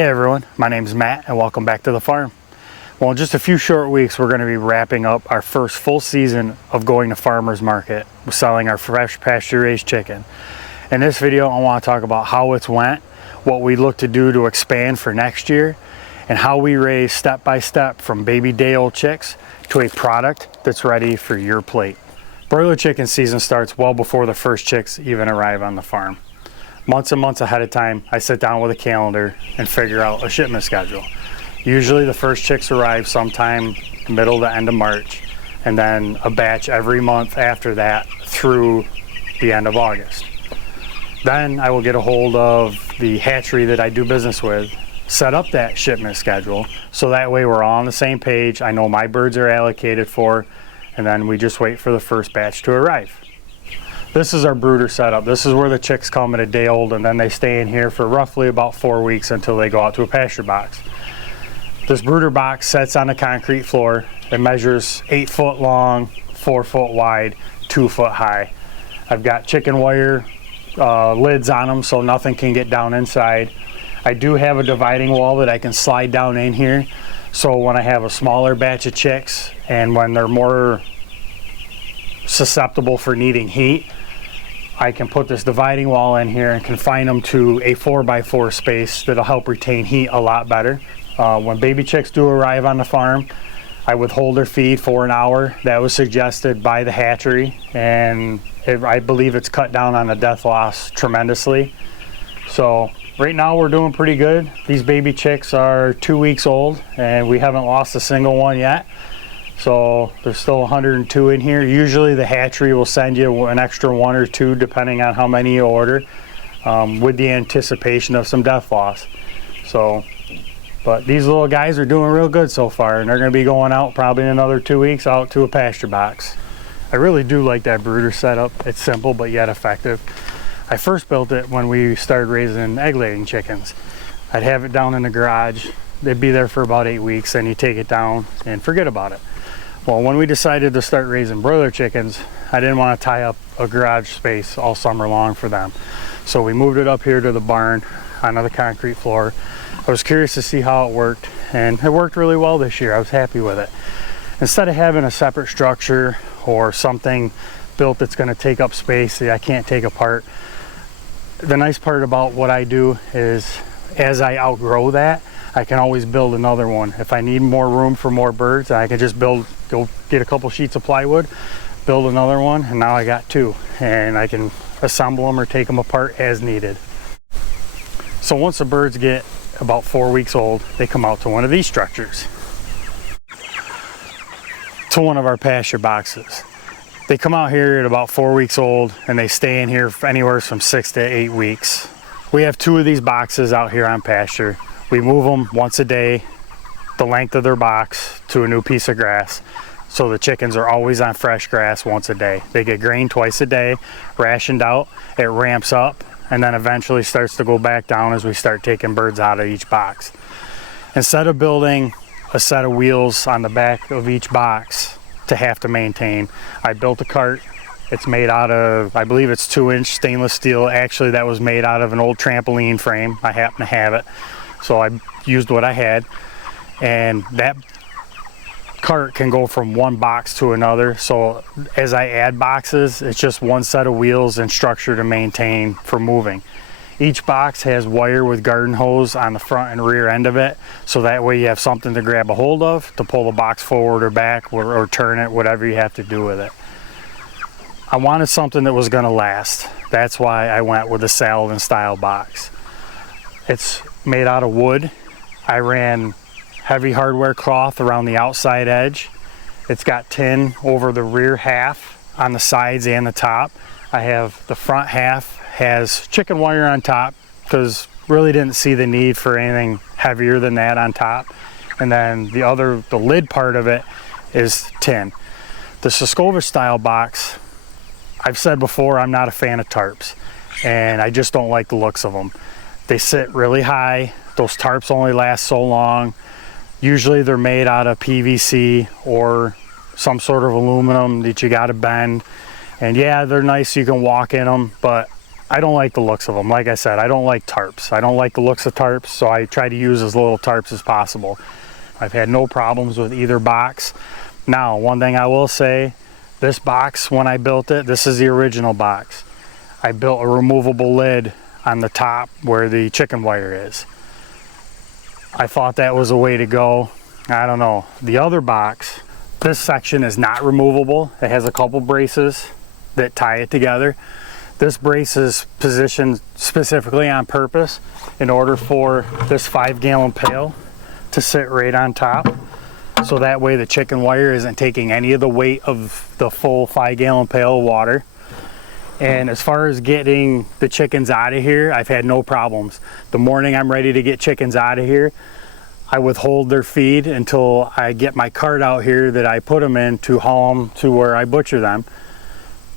Hey everyone, my name's Matt and welcome back to the farm. Well, in just a few short weeks we're going to be wrapping up our first full season of going to farmers market with selling our fresh pasture raised chicken. In this video I want to talk about how it's went, what we look to do to expand for next year, and how we raise step by step from baby day old chicks to a product that's ready for your plate. Broiler chicken season starts well before the first chicks even arrive on the farm. Months and months ahead of time, I sit down with a calendar and figure out a shipment schedule. Usually the first chicks arrive sometime middle to end of March, and then a batch every month after that through the end of August. Then I will get a hold of the hatchery that I do business with, set up that shipment schedule, so that way we're all on the same page. I know my birds are allocated for, and then we just wait for the first batch to arrive. This is our brooder setup. This is where the chicks come at a day old, and then they stay in here for roughly about 4 weeks until they go out to a pasture box. This brooder box sets on a concrete floor. It measures 8 foot long, 4 foot wide, 2 foot high. I've got chicken wire lids on them so nothing can get down inside. I do have a dividing wall that I can slide down in here, so when I have a smaller batch of chicks and when they're more susceptible for needing heat, I can put this dividing wall in here and confine them to a 4x4 space that'll help retain heat a lot better. When baby chicks do arrive on the farm, I withhold their feed for an hour. That was suggested by the hatchery, and I believe it's cut down on the death loss tremendously. So right now we're doing pretty good. These baby chicks are 2 weeks old and we haven't lost a single one yet. So there's still 102 in here. Usually the hatchery will send you an extra 1 or 2 depending on how many you order, with the anticipation of some death loss. But these little guys are doing real good so far, and they're going to be going out probably in another 2 weeks out to a pasture box. I really do like that brooder setup. It's simple but yet effective. I first built it when we started raising egg laying chickens. I'd have it down in the garage. They'd be there for about 8 weeks, then you take it down and forget about it. Well, when we decided to start raising broiler chickens, I didn't want to tie up a garage space all summer long for them. So we moved it up here to the barn onto the concrete floor. I was curious to see how it worked, and it worked really well this year. I was happy with it. Instead of having a separate structure or something built that's going to take up space that I can't take apart, the nice part about what I do is as I outgrow that, I can always build another one. If I need more room for more birds, I can just go get a couple sheets of plywood, build another one, and now I got 2. And I can assemble them or take them apart as needed. So once the birds get about 4 weeks old, they come out to one of these structures, to one of our pasture boxes. They come out here at about 4 weeks old and they stay in here for anywhere from 6 to 8 weeks. We have 2 of these boxes out here on pasture. We move them once a day, the length of their box, to a new piece of grass. So the chickens are always on fresh grass once a day. They get grain twice a day, rationed out. It ramps up and then eventually starts to go back down as we start taking birds out of each box. Instead of building a set of wheels on the back of each box to have to maintain, I built a cart. It's made out of, I believe it's 2-inch stainless steel. Actually, that was made out of an old trampoline frame. I happen to have it, so I used what I had. And that cart can go from one box to another. So as I add boxes, it's just one set of wheels and structure to maintain for moving. Each box has wire with garden hose on the front and rear end of it, so that way you have something to grab a hold of to pull the box forward or back, or turn it, whatever you have to do with it. I wanted something that was going to last. That's why I went with a Saladin style box. It's made out of wood. I ran heavy hardware cloth around the outside edge. It's got tin over the rear half on the sides and the top. I have the front half has chicken wire on top because really didn't see the need for anything heavier than that on top. And then the lid part of it is tin. The Siscovich style box, I've said before, I'm not a fan of tarps, and I just don't like the looks of them. They sit really high. Those tarps only last so long. Usually they're made out of PVC or some sort of aluminum that you got to bend. And yeah, they're nice, you can walk in them, but I don't like the looks of them. Like I said, I don't like tarps. I don't like the looks of tarps, so I try to use as little tarps as possible. I've had no problems with either box. Now, one thing I will say, this box, when I built it, this is the original box. I built a removable lid on the top where the chicken wire is. I thought that was a way to go. I don't know. The other box, this section is not removable. It has a couple braces that tie it together. This brace is positioned specifically on purpose in order for this 5-gallon pail to sit right on top. So that way the chicken wire isn't taking any of the weight of the full 5-gallon pail of water. And as far as getting the chickens out of here, I've had no problems. The morning I'm ready to get chickens out of here, I withhold their feed until I get my cart out here that I put them in to haul them to where I butcher them.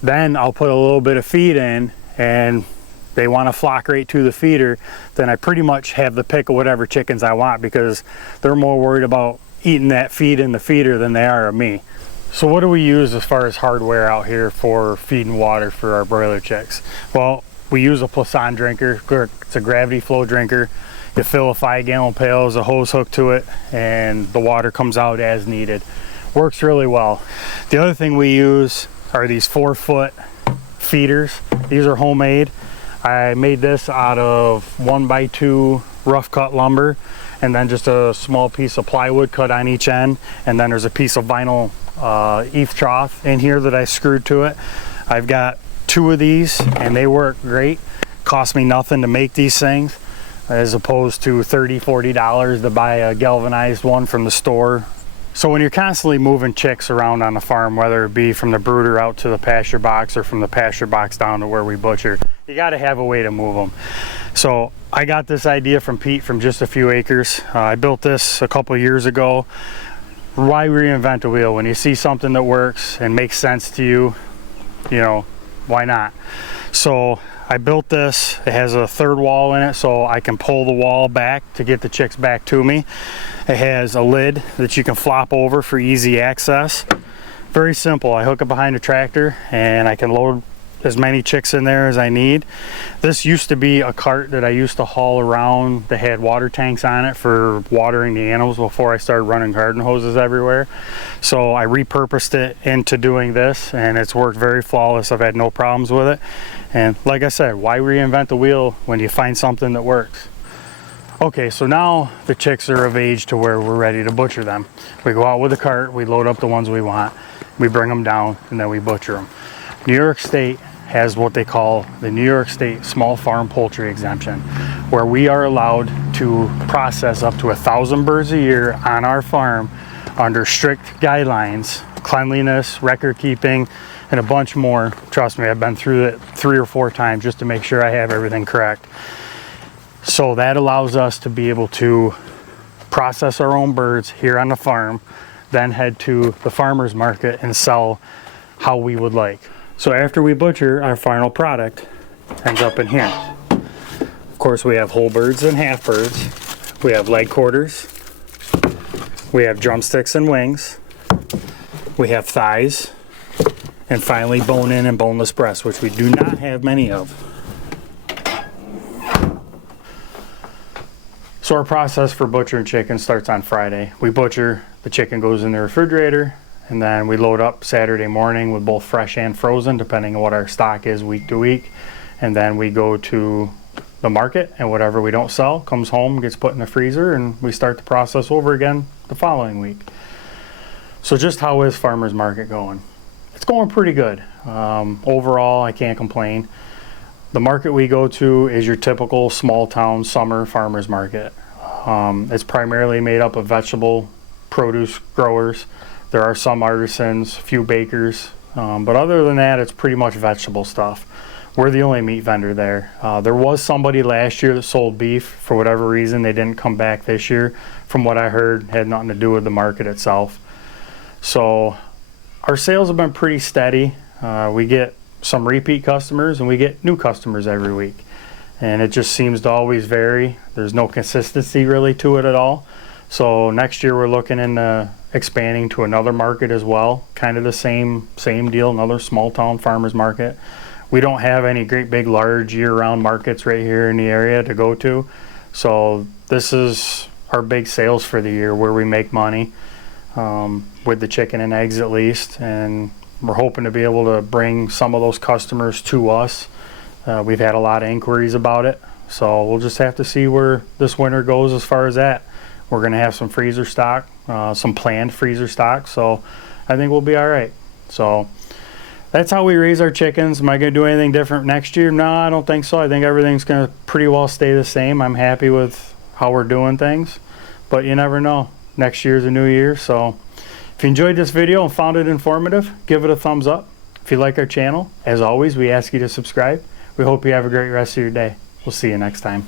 Then I'll put a little bit of feed in, and they want to flock right to the feeder. Then I pretty much have the pick of whatever chickens I want, because they're more worried about eating that feed in the feeder than they are of me. So what do we use as far as hardware out here for feeding water for our broiler chicks? Well, we use a Poisson drinker. It's a gravity flow drinker. You fill a 5-gallon pail, there's a hose hooked to it, and the water comes out as needed. Works really well. The other thing we use are these 4-foot feeders. These are homemade. I made this out of 1x2 rough cut lumber, and then just a small piece of plywood cut on each end, and then there's a piece of vinyl eave trough in here that I screwed to it. I've got 2 of these, and they work great. Cost me nothing to make these things, as opposed to $30–40 to buy a galvanized one from the store. So when you're constantly moving chicks around on the farm, whether it be from the brooder out to the pasture box or from the pasture box down to where we butcher, you got to have a way to move them. So I got this idea from Pete from Just a Few Acres. I built this a couple years ago. Why reinvent the wheel? When you see something that works and makes sense to you, you know, why not? So I built this. It has a 3rd wall in it, so I can pull the wall back to get the chicks back to me. It has a lid that you can flop over for easy access. Very simple. I hook it behind a tractor and I can load as many chicks in there as I need. This used to be a cart that I used to haul around that had water tanks on it for watering the animals before I started running garden hoses everywhere. So I repurposed it into doing this, and it's worked very flawless. I've had no problems with it. And like I said, why reinvent the wheel when you find something that works? Okay, so now the chicks are of age to where we're ready to butcher them. We go out with a cart, we load up the ones we want, we bring them down, and then we butcher them. New York State has what they call the New York State Small Farm Poultry Exemption, where we are allowed to process up to 1,000 birds a year on our farm under strict guidelines, cleanliness, record keeping, and a bunch more. Trust me, I've been through it 3 or 4 times just to make sure I have everything correct. So that allows us to be able to process our own birds here on the farm, then head to the farmer's market and sell how we would like. So after we butcher, our final product ends up in here. Of course, we have whole birds and half birds. We have leg quarters. We have drumsticks and wings. We have thighs. And finally, bone-in and boneless breasts, which we do not have many of. So our process for butchering chicken starts on Friday. We butcher, the chicken goes in the refrigerator, and then we load up Saturday morning with both fresh and frozen, depending on what our stock is week to week. And then we go to the market, and whatever we don't sell comes home, gets put in the freezer, and we start the process over again the following week. So just how is farmer's market going? It's going pretty good. Overall, I can't complain. The market we go to is your typical small town summer farmer's market. It's primarily made up of vegetable produce growers. There are some artisans, a few bakers, but other than that, it's pretty much vegetable stuff. We're the only meat vendor there. There was somebody last year that sold beef. For whatever reason, they didn't come back this year. From what I heard, it had nothing to do with the market itself. So our sales have been pretty steady. We get some repeat customers and we get new customers every week. And it just seems to always vary. There's no consistency really to it at all. So next year we're looking into expanding to another market as well. Kind of the same deal, another small town farmers market we don't have any great big large year-round markets right here in the area to go to. So this is our big sales for the year, where we make money with the chicken and eggs at least, and we're hoping to be able to bring some of those customers to us. We've had a lot of inquiries about it, so we'll just have to see where this winter goes as far as that. We're going to have some freezer stock, some planned freezer stock, so I think we'll be all right. So that's how we raise our chickens. Am I going to do anything different next year? No, I don't think so. I think everything's going to pretty well stay the same. I'm happy with how we're doing things, but you never know. Next year's a new year. So if you enjoyed this video and found it informative, give it a thumbs up. If you like our channel, as always, we ask you to subscribe. We hope you have a great rest of your day. We'll see you next time.